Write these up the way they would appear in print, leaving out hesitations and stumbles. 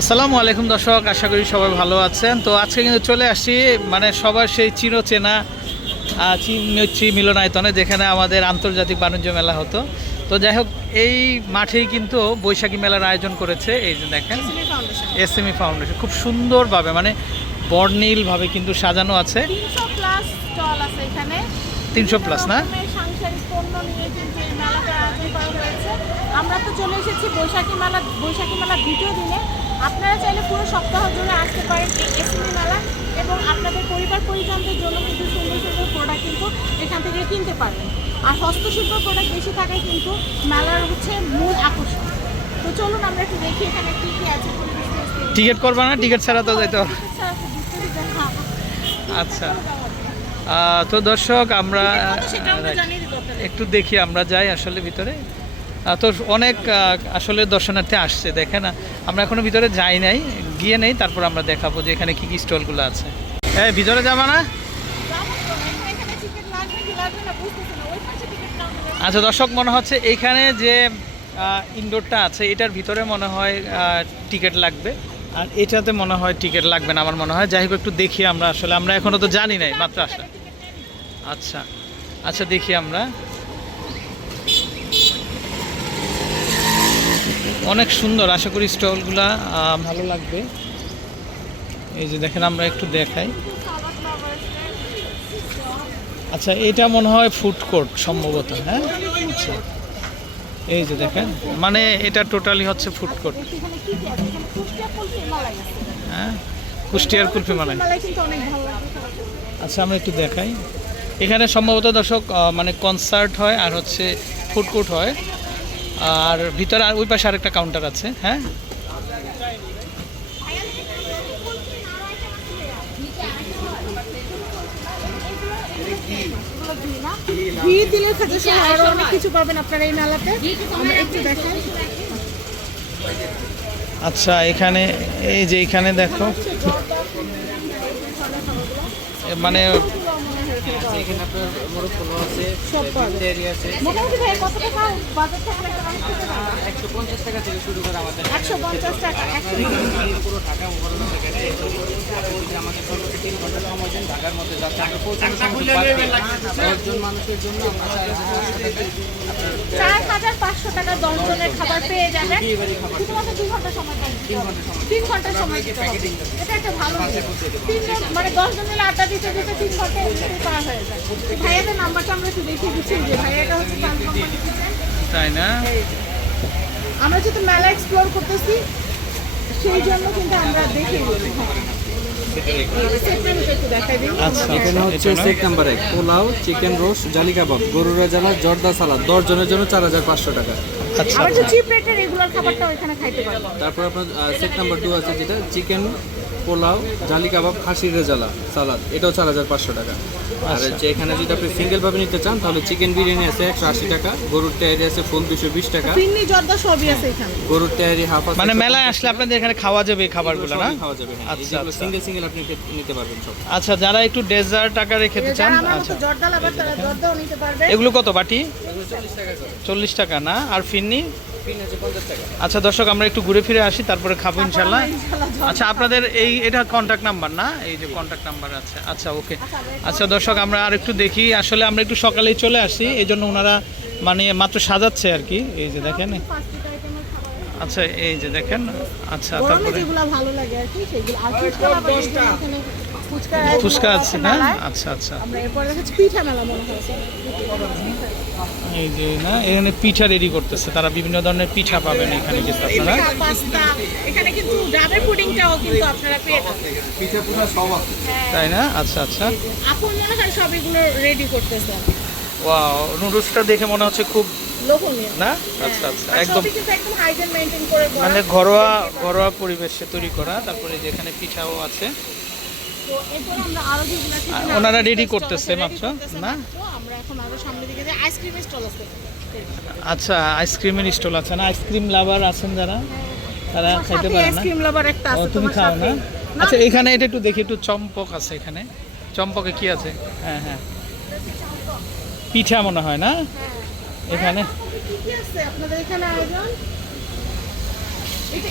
আসসালামু আলাইকুম দর্শক, আশা করি সবাই ভালো আছেন। তো আজকে কিন্তু চলে আসছি মানে সবার সেই চিরচেনা চিনচ্ছি মিলনায়তনে, যেখানে আমাদের আন্তর্জাতিক বাণিজ্য মেলা হতো। তো যাই হোক, এই মাঠেই কিন্তু বৈশাখী মেলার আয়োজন করেছে। এই যে দেখেন, এসএমই ফাউন্ডেশন খুব সুন্দরভাবে মানে বর্ণিলভাবে কিন্তু সাজানো আছে। 300 প্লাস স্টল আছে এখানে। 300 প্লাস না? সাংসারিক পণ্য নিয়ে কিন্তু এই মেলাটা আয়োজন করা হয়েছে। আমরা তো চলে এসেছি বৈশাখী মেলা দ্বিতীয় দিনে। আপনারা চাইলে পুরো সপ্তাহ জুড়ে আসতে পারেন এই এসএমই মেলা, এবং আপনাদের পরিবার পরিজনদের জন্য কিন্তু সুন্দর সুন্দর প্রোডাক্ট কিন্তু এখান থেকে কিনতে পারবেন। আর হস্তশিল্প প্রোডাক্ট বেশি থাকায় কিন্তু মেলার হচ্ছে মূল আকর্ষণ। তো চলুন আমরা একটু দেখি এখানে কী কী আছে। টিকিট করবা না? টিকিট ছাড়া তো যাইতে হবে। আচ্ছা, তো দর্শক আমরা একটু দেখি, আমরা যাই আসলে ভিতরে। তো অনেক আসলে দর্শনার্থী আসছে, দেখেন আমরা এখনো ভিতরে যাই নাই, গিয়ে নেই, তারপর আমরা দেখাবো যে এখানে কি কি স্টলগুলো আছে। হ্যাঁ, ভিতরে যাবা না? আচ্ছা দর্শক, মনে হচ্ছে এইখানে যে ইনডোরটা আছে এটার ভিতরে মনে হয় টিকিট লাগবে, আর এটাতে মনে হয় টিকিট লাগবে না আমার মনে হয়। যাই হোক, একটু দেখি আমরা, আসলে আমরা এখনো তো জানি নাই, মাত্র আসা। আচ্ছা আচ্ছা, দেখি আমরা। অনেক সুন্দর, আশা করি স্টলগুলা ভালো লাগবে। এই যে দেখেন, আমরা একটু দেখাই। আচ্ছা, এটা মনে হয় ফুড কোর্ট সম্ভবত। হ্যাঁ, আচ্ছা, এই যে দেখেন, মানে এটা টোটালি হচ্ছে ফুড কোর্ট। হ্যাঁ, কুষ্টিয়ার কুলফি মালাই। আচ্ছা, আমরা একটু দেখাই। এখানে সম্ভবত দর্শক মানে কনসার্ট হয় আর হচ্ছে ফুড কোর্ট হয়, আর ভিতরে আর ওই পাশে আরেকটা কাউন্টার আছে। হ্যাঁ, কিছু পাবেন আপনারা এই মেলাতে। একটু দেখেন। আচ্ছা, এখানে এই যে এখানে দেখো, মানে এখানে আপনার মোরগ পোলাও আছে, আছে। মোটামুটি ভাই কত টাকা বাজার থেকে 150 টাকা থেকে শুরু করে আমাদের 150 টাকা পুরো ঢাকা মহানগর থেকে আমাদের সর্বোচ্চ 3 ঘন্টা সময় দেন ঢাকার মধ্যে যাতে আমরা পৌঁছানোর সময় 10 জন মানুষের জন্য আমরা 4500 টাকা 10 জনের খাবার পেয়ে যাবেন। শুধুমাত্র 2 ঘন্টা সময় দেন। 3 ঘন্টা সময় দিতে হবে। এটা একটা ভালো মানে 10 জনের আড্ডা দিতে দিতে 3 ঘন্টা পার হয়ে যায়। ভাইয়াদের নাম্বারটা আমরা একটু দেখিয়ে দিচ্ছি। যে ভাইয়াটা হচ্ছে ট্রান্স কোম্পানি, তাই না? আমরা যেহেতু মেলা এক্সপ্লোর করতেছি সেই জন্য কিন্তু আমরা দেখিয়ে দিচ্ছি। আচ্ছা, এখানে হচ্ছে set number 1 pulao, chicken roast, জালি কাবাব, গরুর রেজালা, জর্দা সালাদ 10 জনের জন্য 4500 টাকা। আচ্ছা, আবার যে চিপ রেটের রেগুলার খাবারটাও এখানে খাইতে পারবেন। তারপর আপনার সেট নাম্বার 2 আছে যেটা চিকেন পোলাও, জালি কাবাব, খাসির রেজালা, সালাদ, এটাও 4500 টাকা। আর হচ্ছে এখানে যদি আপনি সিঙ্গেল ভাবে নিতে চান তাহলে চিকেন বিরিয়ানি আছে 180 টাকা, গরুর তেহারি আছে ফুল 220 টাকা, পিন্নি জর্দা সবই আছে এখানে। গরুর তেহারি হাফ আছে। মানে মেলায় আসলে আপনাদের এখানে খাওয়া যাবে এই খাবারগুলো না? খাওয়া যাবে। আচ্ছা, আচ্ছা, সিঙ্গেল সিঙ্গেল আপনি নিতে পারবেন সব। আচ্ছা, যারা একটু ডেজার্ট আকারে খেতে চান, যারা আমার আচ্ছা, মতো জর্দা লাভার তারা জর্দাও নিতে পারবে। এগুলো কত বাটি? 40 টাকা করে। 40 টাকা না? আর ফিন্নি? পিন আছে 50 টাকা। আচ্ছা দর্শক, আমরা একটু ঘুরে ফিরে আসি, তারপরে খাবো ইনশাল্লাহ। আচ্ছা, আপনাদের এটা কন্ট্যাক্ট নাম্বার না? এই যে কন্ট্যাক্ট নাম্বার আছে। আচ্ছা, ওকে। আচ্ছা দর্শক, আমরা আর একটু দেখি। আসলে আমরা একটু সকালেই চলে আসি, এই জন্য ওনারা মানে মাত্র সাজাচ্ছে আর কি। এই যে দেখেন, আচ্ছা, এই যে দেখেন। আচ্ছা, তারপরে যেগুলো ভালো লাগে আর কি সেগুলো। আর ফুচকা আছে না? আচ্ছা আচ্ছা, আমরা এরপরে হচ্ছে পিঠা মেলা মনে হচ্ছে। এই যে না, এখানে পিঠা রেডি করতেছে তারা, বিভিন্ন ধরনের পিঠা পাবেন এখানে কিন্তু আপনারা। এখানে কিন্তু ডাবের পুডিংটাও কিন্তু আপনারা পেয়ে যাবেন। পিঠা পুঠা সব আছে। তাই না? আচ্ছা আচ্ছা, আপন মনে হয় সব এগুলো রেডি করতেছে। ওয়াও, নুডলসটা দেখে মনে হচ্ছে খুব লোভনীয় না? আচ্ছা আচ্ছা, একদম একদম হাইজিন মেইনটেইন করে করা। মানে ঘরোয়া পরিবেশে তৈরি করা। তারপরে যেখানে পিঠাও আছে, তো এরপর আমরা আরো যেগুলো আছে ওনারা রেডি করতেছে মাত্র না? আমরা এখন আরো সামনে দিকে যাই। আইসক্রিমের স্টল আছে। আচ্ছা, আইসক্রিমের স্টল আছে না? আইসক্রিম লাভার আছেন যারা, তারা খাইতে পারে না? আইসক্রিম লাভার একটা ও, আছে তুমি তোমার খাও সাথে। না? আচ্ছা, এখানে এটা একটু দেখি, একটু চম্পক আছে এখানে। চম্পকে কি আছে? হ্যাঁ হ্যাঁ, পিঠা মনে হয় না এখানে? কি কি আছে আপনাদের এখানে আয়োজন?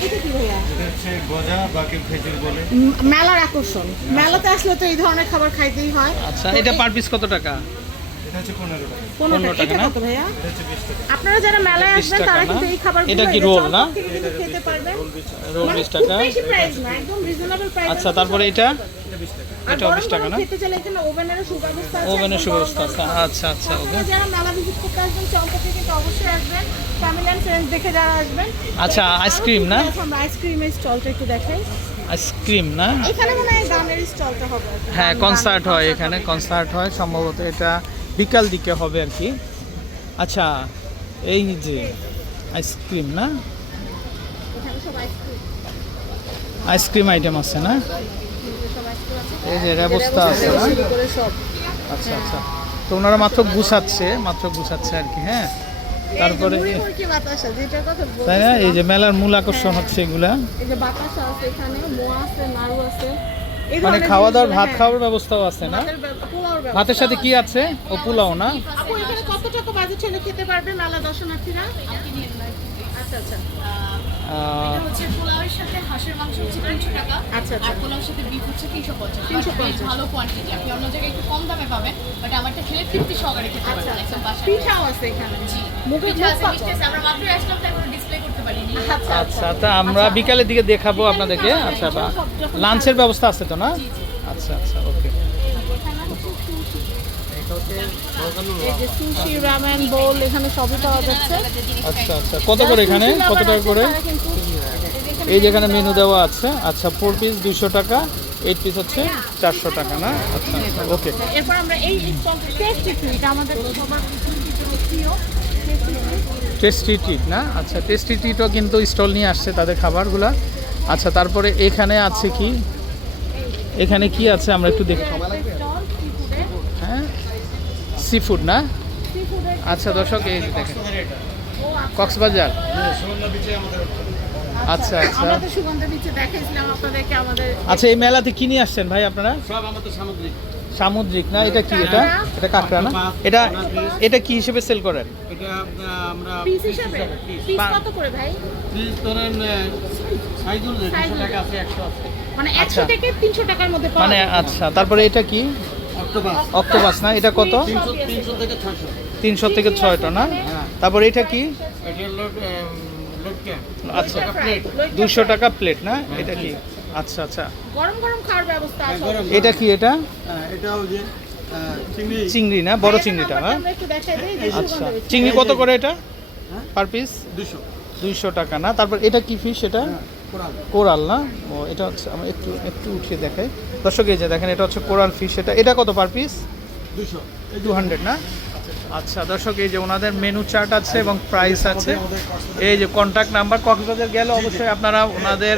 এটা কি ভাইয়া? এটা হচ্ছে গজা বাকি খেজুর বলে। মেলার আকর্ষণ, মেলাতে আসলে তো এই ধরনের খাবার খাইতেই হয়। আচ্ছা, এটা পার পিস কত টাকা? এটা হচ্ছে 15 টাকা। 15 টাকা। টাকা না? এটা কত ভাইয়া? এটা হচ্ছে 20 টাকা। আপনারা যারা মেলায় 20 আসবেন টাকা তারা না? কিন্তু এই খাবারগুলো এটা কি রোল না? খেতে পারবেন। রোল মানে 20 টাকা। খুব বেশি প্রাইস না, একদম রিজনেবল প্রাইস। আচ্ছা, তারপরে এটা এটা 20 টাকা। এটাও 20 টাকা না? খেতে চাইলে এখানে ওভেনের সুব্যবস্থা আছে। ওভেনের একদম সুব্যবস্থা গরম আছে। গরম আচ্ছা আচ্ছা, ওকে। আপনারা যারা মেলা ভিজিট করতে আসবেন চম্পাতে কিন্তু অবশ্যই আসবেন, ফ্যামিলি এন্ড ফ্রেন্ডস দেখে যারা আসবেন। আচ্ছা, আইসক্রিম না? আমরা আইসক্রিমের স্টলটা একটু দেখাই। আইসক্রিম না? এখানে মনে হয় গানের স্টলটা হবে আর কি। হ্যাঁ, গান- কনসার্ট হয় concert এখানে, হবে। কনসার্ট হয় সম্ভবত। এটা বিকাল দিকে হবে আর কি। আচ্ছা, এই যে আইসক্রিম না? এখানে সব আইসক্রিম, আইসক্রিম আইটেম আছে না? সব আইসক্রিম আছে। এই যে ব্যবস্থা আছে না? শুরু করে সব। আচ্ছা আচ্ছা, তো ওনারা মাত্র গুছাচ্ছে আর কি। হ্যাঁ, তারপরে এই যে মুড়ি বাতাসা যেটার কথা তাই না? বলছিলাম। এই যে মেলার মূল আকর্ষণ হচ্ছে এগুলা। এই যে বাতাসা আছে এখানে, মোয়া আছে, নাড়ু আছে। এই মানে ধরনের খাওয়া দাওয়ার, জিনিসগুলো, ভাত হ্যাঁ। খাওয়ার ব্যবস্থাও আছে না? পোলাওর ব্যবস্থা। ভাতের সাথে কি আছে? ও পোলাও না? আপু এখানে কত টাকা বাজেট ছেলে খেতে পারবে মেলা দর্শনার্থীরা? আচ্ছা আচ্ছা আহ, হচ্ছে পোলাওয়ের সাথে হাঁসের মাংস হচ্ছে 300 টাকা। আচ্ছা, আচ্ছা। আর পোলাওর সাথে বিফ হচ্ছে 350। 350 বেশ ভালো কোয়ান্টিটি। আপনি অন্য জায়গায় একটু কম দামে পাবেন, বাট আমারটা খেলে তৃপ্তি সহকারে খেতে আচ্ছা পারবেন একদম বাসায়। পিঠাও আছে এখানে। জি। মুখে পিঠা আছে, মুখ মিষ্টি আছে। আমরা মাত্র আসলাম, তাই কোনো ডিসপ্লে করতে পারিনি। আচ্ছা আচ্ছা, তা আমরা বিকালের দিকে দেখাবো আপনাদেরকে। আচ্ছা, বা লাঞ্চের ব্যবস্থা আছে তো না? আচ্ছা আচ্ছা, ওকে। এই যে সুশি, রামেন, বোল এখানে সবই পাওয়া যাচ্ছে। আচ্ছা আচ্ছা, কত করে এখানে? কত টাকা করে? এই যেখানে মেনু দেওয়া আছে। আচ্ছা, 4 পিস 200 টাকা, 8 পিস হচ্ছে 400 টাকা না? আচ্ছা আচ্ছা, ওকে। এরপর আমরা এই টেস্টি ট্রিট আমাদের সবার প্রিয় টেস্টি ট্রিট না? আচ্ছা, টেস্টি ট্রিটও কিন্তু স্টল নিয়ে আসছে তাদের খাবারগুলা। আচ্ছা, তারপরে এখানে আছে কি? এখানে কি আছে আমরা একটু দেখি। হ্যাঁ, সি ফুড না? আচ্ছা দর্শক, এই যে দেখেন কক্সবাজার। আচ্ছা আচ্ছা আমরা তো সুগন্ধা বিচে দেখাইছিলাম আপনাদেরকে আমাদের। আচ্ছা, এই মেলাতে কি নিয়ে আসছেন ভাই আপনারা? সব আমাদের সামুদ্রিক। সামুদ্রিক না? এটা কি? এটা কাঁকড়া না? এটা এটা কি হিসেবে সেল করেন? এটা আমরা পিস হিসাবে পিস কত করে ভাই? প্লিজ ধরেন সাইজুল Size 200 টাকা আছে, 100 আছে। মানে 100 আচ্ছা। থেকে 300 টাকার মধ্যে পাওয়া মানে যায়। আচ্ছা, তারপরে এটা কি? অক্টোপাস অক্টোপাস না? এটা কত? 300 থেকে 600। 300 থেকে 600 না? তারপরে এটা কি? এটা লোড ক্যাপ। আচ্ছা, প্লেট 200 টাকা প্লেট না? এটা কি? আচ্ছা আচ্ছা, গরম গরম খাওয়ার ব্যবস্থা আছে। এটা কি? এটা এটাও যে চিংড়ি চিংড়ি না? বড় চিংড়িটা? হ্যাঁ, আমরা একটু দেখাই দেই যে আচ্ছা। সুগন্ধা বিচি। চিংড়ি কত করে এটা পার পিস? 200 200 টাকা না? তারপর এটা কি ফিশ? এটা কোরাল। কোরাল না? ও, এটা হচ্ছে, আমি একটু একটু উঠিয়ে দেখাই দর্শক। এই যে দেখেন, এটা হচ্ছে কোরাল ফিশ। এটা কত পার পিস? 200 200 না? আচ্ছা দর্শক, এই যে ওনাদের মেনু চার্ট আছে এবং প্রাইস আছে। এই যে কন্ট্যাক্ট নাম্বার, কক্সবাজার গেলে অবশ্যই আপনারা ওনাদের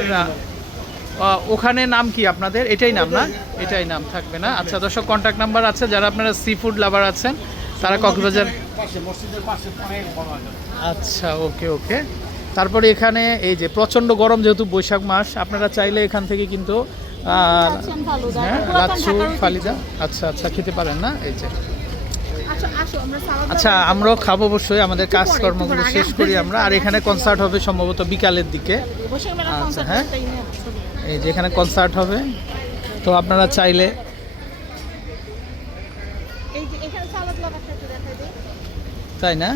ওখানে নাম কি আপনাদের? এটাই নাম না? এটাই নাম থাকবে না? আচ্ছা দর্শক, কন্ট্যাক্ট নাম্বার আছে। যারা আপনারা সি ফুড লাভার আছেন তারা কক্সবাজার। পাশে মসজিদের পাশে অনেক বড় আকার। আচ্ছা, ওকে ওকে। তারপরে এখানে এই যে প্রচণ্ড গরম, যেহেতু বৈশাখ মাস, আপনারা চাইলে এখান থেকে কিন্তু আছেন ফালুদা, হ্যাঁ, পুরাতন লাচ্ছু, ঢাকার ঐতিহ্য। ফালিদা, আচ্ছা আচ্ছা খেতে পারেন না? এই যে আচ্ছা আসো আমরা সালাদ। আচ্ছা, আমরাও খাবো অবশ্যই। আমাদের একটু পরে, কাজকর্মগুলো একটু পরে, শেষ আগে করি আমাদের আমরা। আর এখানে কনসার্ট হবে সম্ভবত বিকালের দিকে। বসে মেলা আচ্ছা, কনসার্ট হ্যাঁ। করতেই না আসলে। এই যে এখানে কনসার্ট হবে, তো আপনারা চাইলে। এই যে এখানে সালাদ লাগাতে একটু দেখাই দেই। তাই না?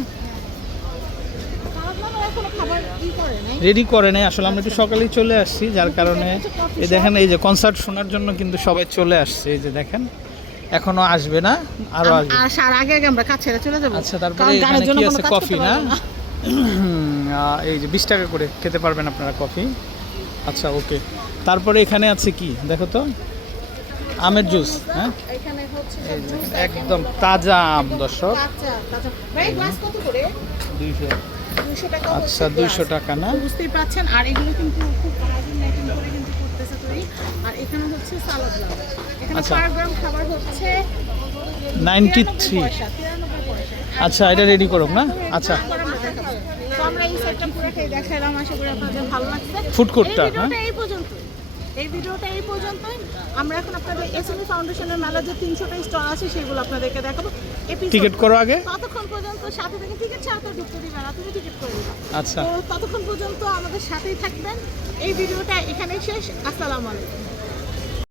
সালাদ লাগা এখনো খাবার করে নাই। রেডি করে নেই আসলে, আমরা একটু সকালেই চলে আসছি, যার কারণে এই দেখেন, এই যে কনসার্ট শোনার জন্য কিন্তু সবাই চলে আসছে। এই যে দেখেন, এখনো আসবে না, আরো আসবে। আর সার আগে আগে আমরা কাজ ছেড়ে চলে যাবো। আচ্ছা, তারপরে কারণ এখানে গানের জন্য কি কোনো আছে? কাজ কফি করতে না? পারবো এই যে 20 টাকা করে খেতে পারবেন আপনারা কফি। আচ্ছা, ওকে। তারপরে এখানে আছে কি দেখো তো? আমের জুস। হ্যাঁ, এখানে হচ্ছে এই যে juice একদম item, তাজা আম দর্শক। কাঁচা কাঁচা। ভাই গ্লাস কত করে? 200। 200 টাকা। আচ্ছা, 200 টাকা না? বুঝতেই পাচ্ছেন। আর এগুলো কিন্তু খুব হাইজিন মেইনটেইন করে কিন্তু করতেছে তৈরি। আর এখানে হচ্ছে সালাদ লাভ। এখানে আচ্ছা। পার গ্রাম খাবার হচ্ছে 93। 93 পয়সা। আচ্ছা, এটা রেডি করুন না? আচ্ছা, তো আমরা এই সেটটা পুরো খেয়ে দেখালাম, আশা করি আপনাদের ভালো লাগছে। ফুড কোর্টটা, এই ভিডিওটা হ্যাঁ? এই পর্যন্ত। এই ভিডিওটা এই পর্যন্তই। আমরা এখন আপনাদের এসএমই ফাউন্ডেশনের মেলা যে 300টা স্টল আছে সেগুলো আপনাদেরকে দেখাবো। টিকিট করো আগে। ততক্ষণ পর্যন্ত সাথে থেকে টিকিট ছাড়া তো ঢুকতে দিবে না, তুমি টিকিট করে দিবা। আচ্ছা। তো ততক্ষণ পর্যন্ত আমাদের সাথেই থাকবেন। এই ভিডিওটা এখানেই শেষ। আসসালামু আলাইকুম।